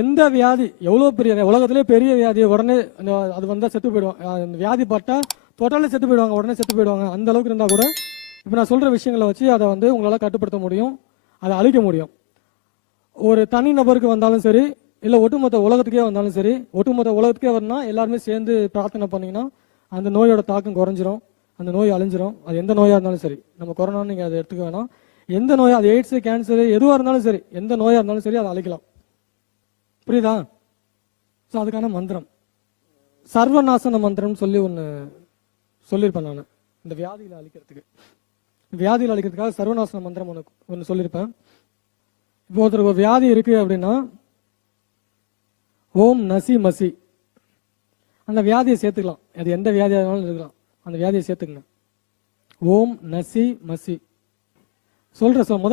எந்த வியாதி எவ்வளோ பெரிய உலகத்திலே பெரிய வியாதி உடனே அது வந்தால் செத்து போயிடுவாங்க வியாதி பட்டா டோட்டலாக செத்து போயிடுவாங்க உடனே செத்து போயிடுவாங்க. அந்த அளவுக்கு இருந்தால் கூட இப்போ நான் சொல்கிற விஷயங்களை வச்சு அதை வந்து உங்களால் கட்டுப்படுத்த முடியும் அதை அழிக்க முடியும். ஒரு தனி நபருக்கு வந்தாலும் சரி இல்லை ஒட்டுமொத்த உலகத்துக்கே வந்தாலும் சரி ஒட்டுமொத்த உலகத்துக்கே வரணும்னா எல்லாருமே சேர்ந்து பிரார்த்தனை பண்ணீங்கன்னா அந்த நோயோட தாக்கம் குறைஞ்சிரும் அந்த நோய் அழிஞ்சிரும். அது எந்த நோயாக இருந்தாலும் சரி நம்ம கொரோனான்னு நீங்கள் அதை எடுத்துக்க வேணாம். எந்த நோய் அது எய்ட்ஸு கேன்சரு எதுவாக இருந்தாலும் சரி எந்த நோயாக இருந்தாலும் சரி அதை அழிக்கலாம். புரியுதா? ஸோ அதுக்கான மந்திரம். சர்வநாசன மந்திரம்னு சொல்லி ஒன்று சொல்லியிருப்பேன் நான். இந்த வியாதியில் அழிக்கிறதுக்கு. வியாதியில் அழிக்கிறதுக்காக சர்வநாசன மந்திரம் ஒன்று ஒன்று சொல்லியிருப்பேன். இப்போ ஒருத்தருக்கு ஒரு வியாதி இருக்குது அப்படின்னா ஓம் நசி மசி. அந்த வியாதியை சேர்த்துக்கலாம். அது எந்த வியாதியாக இருந்தாலும் இருக்கலாம். அந்த வியாதியை சேர்த்துக்கங்க. ஓம் நசி மசி. சொல்ற சொல் முத